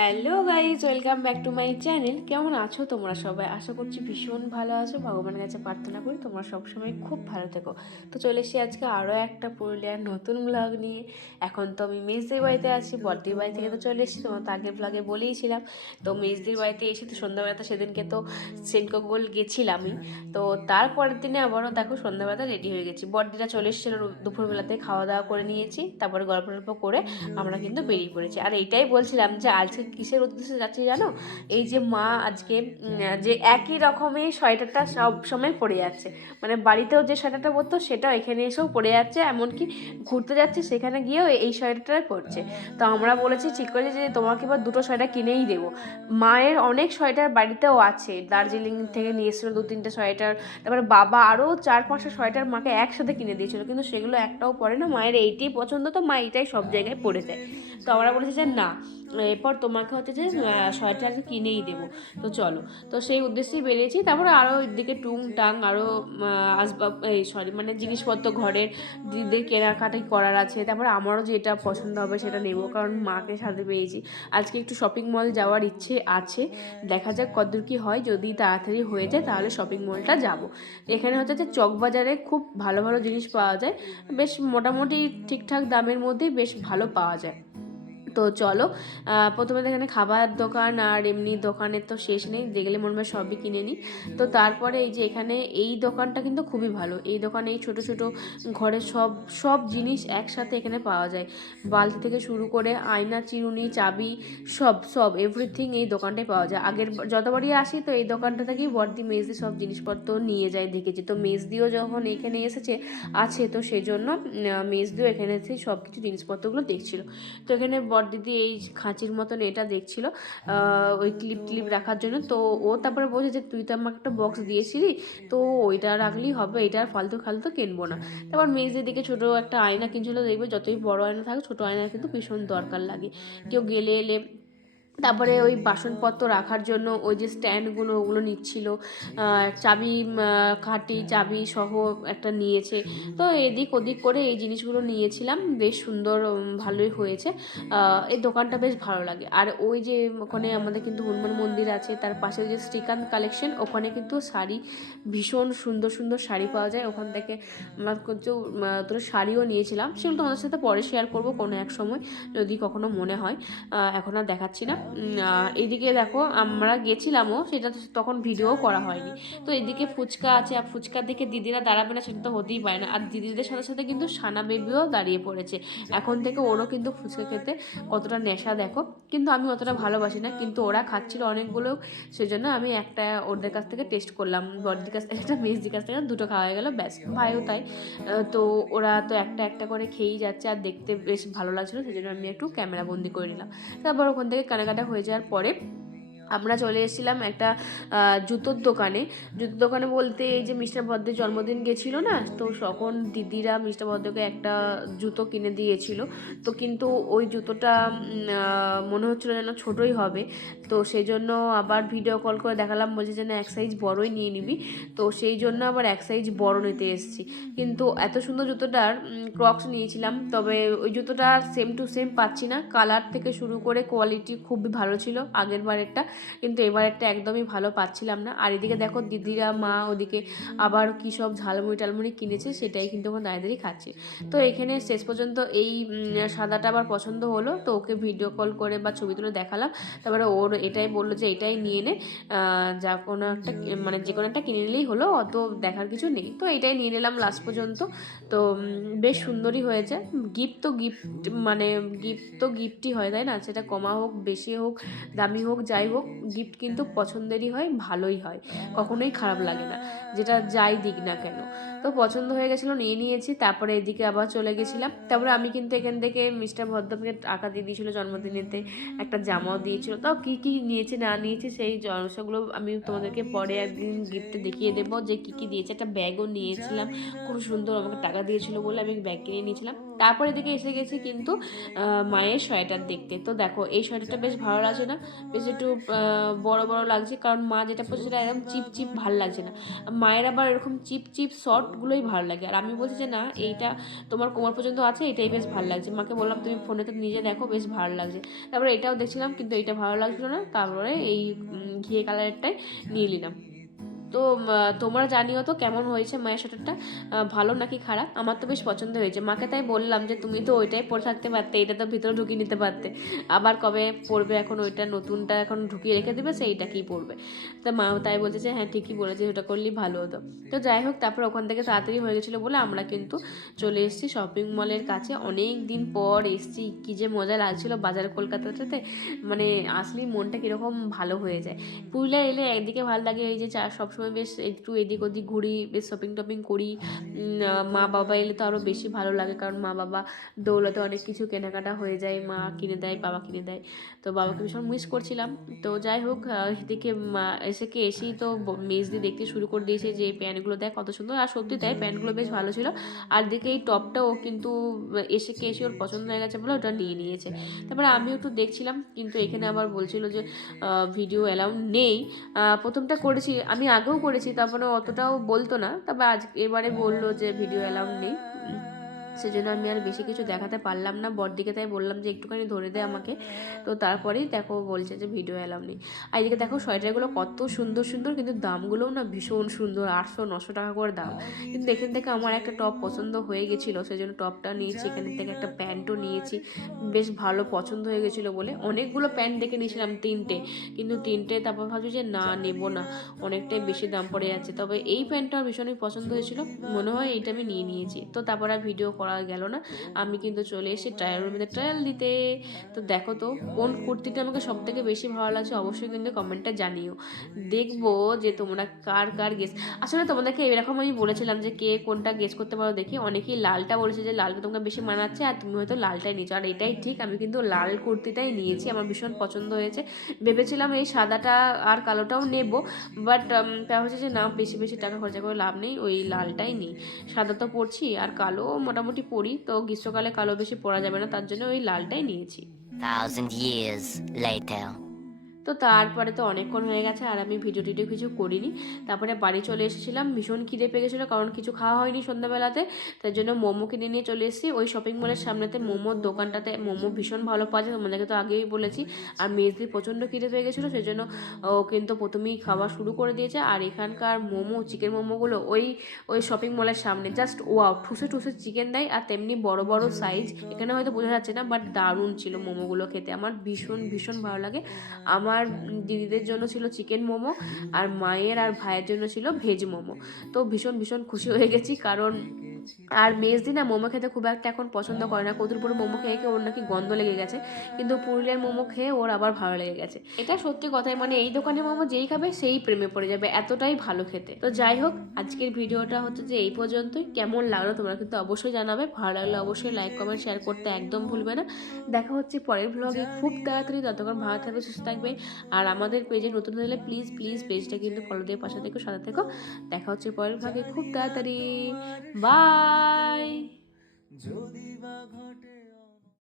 Hello guys, welcome back to my channel. কেমন আছো তোমরা সবাই? আশা করছি ভীষণ ভালো আছো। ভগবানের কাছে প্রার্থনা করি তোমরা সবসময় খুব ভালো থেকো। তো চলে এসেছি আজকে আরও একটা পুরুলিয়ার নতুন ব্লগ নিয়ে। এখন তো আমি মেজদির বাড়িতে আছি, বড়দির বাড়ি থেকে তো চলে এসেছি, তোমার তো আগের ব্লগে বলেইছিলাম। তো মেজদির বাড়িতে এসে তো সন্ধ্যাবেলাতে সেদিনকে তো সেন্টকোগোল গেছিলামই। তো তারপরের দিনে আবারও দেখো সন্ধ্যাবেলাতে রেডি হয়ে গেছি। বড়দিরা চলে এসেছিলো, দুপুরবেলাতে খাওয়া দাওয়া করে নিয়েছি, তারপরে গল্প টল্প করে আমরা কিন্তু বেরিয়ে পড়েছি। আর এইটাই বলছিলাম যে আজকে কিসের উদ্দেশ্যে যাচ্ছি জানো? এই যে মা আজকে যে একই রকমের সোয়েটারটা সব সময় পরে যাচ্ছে, মানে বাড়িতেও যে সোয়েটারটা পরতো সেটাও এখানে এসেও পরে যাচ্ছে, এমনকি ঘুরতে যাচ্ছে সেখানে গিয়েও এই সোয়েটারটাই পরছে। তো আমরা বলেছি, ঠিক করেছি যে তোমাকে এবার দুটো সোয়েটার কিনেই দেবো। মায়ের অনেক সোয়েটার বাড়িতেও আছে, দার্জিলিং থেকে নিয়ে এসেছিলো 2-3টে সোয়েটার, তারপরে বাবা আরও 4-5টা সোয়েটার মাকে একসাথে কিনে দিয়েছিলো, কিন্তু সেগুলো একটাও পরে না। মায়ের এইটাই পছন্দ, তো মা এইটাই সব জায়গায় পরে যায়। তো আমরা বলেছি যে না, এরপর তোমাকে হচ্ছে যে সোয়েটার কিনেই দেবো। তো চলো, তো সেই উদ্দেশ্যেই বেরিয়েছি। তারপরে আরও এদিকে টুংটাং আরও আসবাব, মানে জিনিসপত্র ঘরের দিদিদের কেনাকাটি করার আছে। তারপরে আমারও যেটা পছন্দ হবে সেটা নেবো, কারণ মাকে সাথে পেয়েছি। আজকে একটু শপিং মল যাওয়ার ইচ্ছে আছে, দেখা যাক কতদূর কী হয়। যদি তাড়াতাড়ি হয়ে যায় তাহলে শপিং মলটা যাব। এখানে হচ্ছে যে চকবাজারে খুব ভালো ভালো জিনিস পাওয়া যায়, বেশ মোটামুটি ঠিকঠাক দামের মধ্যেই বেশ ভালো পাওয়া যায়। তো চলো, প্রথমে এখানে খাবার দোকান আর এমনি দোকানের তো শেষ নেই, যেগুলো মনে হয় সবই কিনে নিই। তো তারপরে এই যে এখানে এই দোকানটা কিন্তু খুবই ভালো। এই দোকানে এই ছোটো ছোটো ঘরের সব সব জিনিস একসাথে এখানে পাওয়া যায়, বালতি থেকে শুরু করে আয়না, চিরুনি, চাবি, সব সব এভরিথিং এই দোকানটায় পাওয়া যায়। আগের যতবারই আসি তো এই দোকানটা থেকেই বড়দি মেজদি সব জিনিসপত্র নিয়ে যায় দেখেছি। তো মেজদিও যখন এখানে এসেছে আছে, তো সেই জন্য মেজদিও এখানে এসে সব কিছু জিনিসপত্রগুলো দেখছিল। তো এখানে বড়দিদি এই খাঁচির মতন এটা দেখছিল ওই ক্লিপ ক্লিপ রাখার জন্য। তো ও তারপরে বলছে যে তুই তো আমাকে একটা বক্স দিয়েছিলি, তো ওইটা রাখলেই হবে, এটা আর ফালতু ফালতু কিনবো না। তারপর মেজদির দিকে ছোটো একটা আয়না কিনছিল, দেখবে যতই বড় আয়না থাকে ছোটো আয়না কিন্তু ভীষণ দরকার লাগে কেউ গেলে এলে। তারপরে ওই বাসনপত্র রাখার জন্য ওই যে স্ট্যান্ডগুলো ওগুলো নিচ্ছিল, চাবি, কাঠি চাবি সহ একটা নিয়েছে। তো এদিক ওদিক করে এই জিনিসগুলো নিয়েছিলাম, বেশ সুন্দর, ভালোই হয়েছে। এই দোকানটা বেশ ভালো লাগে। আর ওই যে ওখানে আমাদের কিন্তু হনুমান মন্দির আছে, তার পাশে ওই যে শ্রীকান্ত কালেকশন, ওখানে কিন্তু শাড়ি, ভীষণ সুন্দর সুন্দর শাড়ি পাওয়া যায় ওখান থেকে। আমরা কিছু দুটো শাড়িও নিয়েছিলাম, সেগুলো তোমাদের সাথে পরে শেয়ার করবো কোনো এক সময় যদি কখনো মনে হয়, এখন আর দেখাচ্ছি না। এদিকে দেখো আমরা গেছিলামও, সেটা তখন ভিডিও করা হয়নি। তো এদিকে ফুচকা আছে, আর ফুচকার দিকে দিদিরা দাঁড়াবে না সেটা তো হতেই পারে না। আর দিদিদের সাথে সাথে কিন্তু সানা বেবিও দাঁড়িয়ে পড়েছে এখন থেকে, ওরও কিন্তু ফুচকা খেতে কতটা নেশা দেখো। কিন্তু আমি অতটা ভালোবাসি না, কিন্তু ওরা খাচ্ছিল অনেকগুলো, সেজন্য আমি একটা ওদের কাছ থেকে টেস্ট করলাম, বড়দির কাছ থেকে একটা, মেজদির কাছ থেকে দুটো খাওয়া হয়ে গেলো, ব্যাস। ভাইও তাই। তো ওরা তো একটা একটা করে খেয়েই যাচ্ছে, আর দেখতে বেশ ভালো লাগছিলো, সেজন্য আমি একটু ক্যামেরা বন্দি করে নিলাম। তারপর ওখান থেকে কেনাকাটা হয়ে যাওয়ার পরে আমরা চলে এসেছিলাম একটা জুতোর দোকানে। জুতোর দোকানে বলতে এই যে মিস্টার ভদ্রের জন্মদিন গেছিলো না, তো তখন দিদিরা মিস্টার ভদ্রকে একটা জুতো কিনে দিয়েছিল। তো কিন্তু ওই জুতোটা মনে হচ্ছিলো যেন ছোটোই হবে, তো সেই জন্য আবার ভিডিও কল করে দেখালাম, বলছে যে না এক সাইজ বড়োই নিয়ে নিবি। তো সেই জন্য আবার এক সাইজ বড় নিতে এসেছি। কিন্তু এত সুন্দর জুতোটার ক্রক্স নিয়েছিলাম, তবে ওই জুতোটা সেম টু সেম পাচ্ছি না, কালার থেকে শুরু করে কোয়ালিটি খুবই ভালো ছিল আগের বারেরটা, কিন্তু এবার একটা একদমই ভালো পাচ্ছিলাম না। আর এদিকে দেখো দিদিরা মা ওদিকে আবার কী সব ঝালমুড়ি টালমুড়ি কিনেছে, সেটাই কিন্তু আমার দাঁড়িয়ে খাচ্ছে। তো এখানে শেষ পর্যন্ত এই সাদাটা আবার পছন্দ হলো, তো ওকে ভিডিও কল করে বা ছবি তুলে দেখালাম। তারপরে ওর এটাই বললো যে এটাই নিয়ে নে, যা কোনো একটা মানে যে কোনো একটা কিনে নিলেই হলো, অত দেখার কিছু নেই। তো এটাই নিয়ে নিলাম লাস্ট পর্যন্ত। তো বেশ সুন্দরই হয়েছে। গিফট তো গিফট, মানে গিফট তো গিফটই হয়, তাই না? সেটা কমা হোক বেশি হোক দামি হোক যাই হোক, গিফট কিন্তু পছন্দেরই হয়, ভালোই হয়, কখনোই খারাপ লাগে না, যেটা যাই দিক না কেন। তো পছন্দ হয়ে গেছিলো, নিয়ে নিয়েছি। তারপরে এদিকে আবার চলে গেছিলাম। তারপরে আমি কিন্তু এখান থেকে মিস্টার ভদ্রকে টাকা দিয়ে দিয়েছিলো জন্মদিনেতে, একটা জামাও দিয়েছিলো। তাও কী কী নিয়েছে না নিয়েছে সেই সেগুলো আমি তোমাদেরকে পরে একদিন গিফটে দেখিয়ে দেবো যে কী কী দিয়েছে। একটা ব্যাগও নিয়েছিলাম, খুব সুন্দর, আমাকে টাকা দিয়েছিলো বলে আমি ব্যাগ কিনে নিয়েছিলাম। তারপরে এদিকে এসে গেছি কিন্তু মায়ের সোয়েটার দেখতে। তো দেখো এই সোয়েটারটা বেশ ভালো লাগছে না, বেশ একটু বড় বড় লাগছে, কারণ মা যেটা পরছে সেটা একদম চিপ চিপ ভালো লাগছে না। মায়ের আবার এরকম চিপ চিপ শর্টগুলোই ভালো লাগে, আর আমি বলছি যে না এইটা তোমার কোমর পর্যন্ত আছে, এটাই বেশ ভালো লাগছে। মাকে বললাম তুমি ফোনে তো নিজে দেখো, বেশ ভালো লাগছে। তারপরে এটাও দেখছিলাম কিন্তু এটা ভালো লাগছিল না, তারপরে এই ঘিয়ে কালারেরটাই নিয়ে নিলাম। তো তোমরা জানিও তো কেমন হয়েছে মায়ের সোয়েটারটা, ভালো নাকি খারাপ। আমার তো বেশ পছন্দ হয়েছে। মাকে তাই বললাম যে তুমি তো ওইটাই পরে থাকতে পারতে, এটা তো ভিতরে ঢুকিয়ে নিতে পারতে, আবার কবে পরবে এখন ওইটা নতুনটা এখন ঢুকিয়ে রেখে দেবে, সেইটা কি পরবে। তা মা তাই বলছে যে হ্যাঁ ঠিকই বলেছে, ওটা করলেই ভালো হতো। তো যাই হোক, তারপর ওখান থেকে তাড়াতাড়ি হয়ে গেছিলো বলে আমরা কিন্তু চলে এসেছি শপিং মলের কাছে। অনেক দিন পর এসেছি, কী যে মজা লাগছিলো বাজার কলকাতাতে, মানে আসলেই মনটা কীরকম ভালো হয়ে যায়। পুরুলিয়া এলে একদিকে ভালো লাগে এই যে সবসময় বেশ একটু এদিক ওদিক ঘুরি, বেশ শপিং টপিং করি। মা বাবা এলে তো আরও বেশি ভালো লাগে, কারণ মা বাবা দৌলতে অনেক কিছু কেনাকাটা হয়ে যায়, মা কিনে দেয়, বাবা কিনে দেয়। তো বাবাকে ভীষণ মিস করছিলাম। তো যাই হোক, এদিকে এসেই তো মেজদি দেখতে শুরু করে দিয়েছে যে প্যান্টগুলো দেয় কত সুন্দর, আর সত্যি তাই প্যান্টগুলো বেশ ভালো ছিল। আর দিকে এই টপটাও কিন্তু এসে ওর পছন্দ হয়ে গেছে বলে ওটা নিয়ে নিয়েছে। তারপরে আমিও একটু দেখছিলাম, কিন্তু এখানে আবার বলছিল যে ভিডিও অ্যালাউ নেই। প্রথমটা করেছি আমি, আগেও করেছি, তারপরে অতটাও বলতো না, তবে আজ এবারে বললো যে ভিডিও অ্যালাউ নেই। সেজন্য আমি আর বেশি কিছু দেখাতে পারলাম না বড়দিকে, তাই বললাম যে একটুখানি ধরে দে আমাকে। তো তারপরেই দেখো বলছে যে ভিডিও অ্যালাউ নেই। আর এদিকে দেখো সোয়েটারগুলো কত সুন্দর সুন্দর, কিন্তু দামগুলোও না ভীষণ সুন্দর, 800-900 টাকা করে দাম। কিন্তু এখান থেকে আমার একটা টপ পছন্দ হয়ে গেছিলো, সেই জন্য টপটা নিয়েছি। এখান থেকে একটা প্যান্টও নিয়েছি, বেশ ভালো পছন্দ হয়ে গেছিলো বলে। অনেকগুলো প্যান্ট দেখে নিয়েছিলাম, 3টে, কিন্তু 3টে তারপর ভাবছি যে না নেবো না, অনেকটাই বেশি দাম পড়ে যাচ্ছে। তবে এই প্যান্টটা ভীষণই পছন্দ হয়েছিল, মনে হয় এইটা আমি নিয়ে নিয়েছি। তো তারপর আর ভিডিও করা গেল না, আমি কিন্তু চলে এসেছি ট্রায়াল রুমে ট্রায়াল দিতে। তো দেখো তো কোন কুর্তিটা আমাকে সব থেকে বেশি ভালো লাগছে, অবশ্যই কিন্তু কমেন্টটা জানিও। দেখবো যে তোমরা কার কার গেস। আসলে তোমাদেরকে এরকম আমি বলেছিলাম যে কে কোনটা গেস করতে পারো দেখি। অনেকেই লালটা বলেছে যে লালটা তোমাকে বেশি মানাচ্ছে, আর তুমি হয়তো লালটাই নিয়েছো, আর এটাই ঠিক, আমি কিন্তু লাল কুর্তিটাই নিয়েছি, আমার ভীষণ পছন্দ হয়েছে। ভেবেছিলাম এই সাদাটা আর কালোটাও নেব, বাট তা হচ্ছে যে না, বেশি বেশি টাকা খরচা করে লাভ নেই, ওই লালটাই নিই। সাদা তো পরছি, আর কালো মোটামুটি পরি, তো গ্রীষ্মকালে কালো বেশি পরা যাবে না, তার জন্য ওই লালটাই নিয়েছি। 1,000 years later. তো তারপরে তো অনেকক্ষণ হয়ে গেছে, আর আমি ভিডিও টিডিও কিছু করিনি। তারপরে বাড়ি চলে এসেছিলাম, ভীষণ খিদে পেয়ে গেছিলো, কারণ কিছু খাওয়া হয়নি সন্ধ্যাবেলাতে, তার জন্য মোমো কিনে নিয়ে চলে এসেছি। ওই শপিং মলের সামনেতে মোমোর দোকানটাতে মোমো ভীষণ ভালো পাওয়া যায়, তোমাদেরকে তো আগেই বলেছি। আর মেজদি প্রচণ্ড খিদে পেয়ে গেছিলো, সেই জন্য ও কিন্তু প্রথমেই খাওয়া শুরু করে দিয়েছে। আর এখানকার মোমো, চিকেন মোমোগুলো ওই ওই শপিং মলের সামনে জাস্ট ওয়াও, ঠুসে ঠুসে চিকেন দেয়, আর তেমনি বড় বড় সাইজ। এখানে হয়তো বোঝা যাচ্ছে না, বাট দারুণ ছিল মোমোগুলো খেতে, আমার ভীষণ ভীষণ ভালো লাগে। আমার দিদিদের জন্য ছিল চিকেন মোমো, আর মায়ের আর ভাইয়ের জন্য ছিল ভেজ মোমো। তো ভীষণ ভীষণ খুশি হয়ে গেছি, কারণ আর মেজদি না মোমো খেতে খুব একটা এখন পছন্দ করে না। কতুরপুরে মোমো খেয়ে খেয়ে ওর নাকি গন্ধ লেগে গেছে, কিন্তু পুরুলিয়ার মোমো খেয়ে ওর আবার ভালো লেগে গেছে। এটা সত্যি কথাই, মানে এই দোকানের মোমো যেই খাবে সেই প্রেমে পড়ে যাবে, এতটাই ভালো খেতে। তো যাই হোক, আজকের ভিডিওটা হচ্ছে যে এই পর্যন্তই। কেমন লাগলো তোমরা কিন্তু অবশ্যই জানাবে, ভালো লাগলে অবশ্যই লাইক কমেন্ট শেয়ার করতে একদম ভুলবে না। দেখা হচ্ছে পরের ভ্লগে খুব তাড়াতাড়ি, ততক্ষণ ভালো থাকবে, সুস্থ থাকবে। আর আমাদের পেজে নতুন হলে প্লিজ প্লিজ পেজটা কিন্তু ফলো দিয়ে পাশে থেকো, সাথে থেকো। দেখা হচ্ছে পরের ভাগে খুব তাড়াতাড়ি। বাই।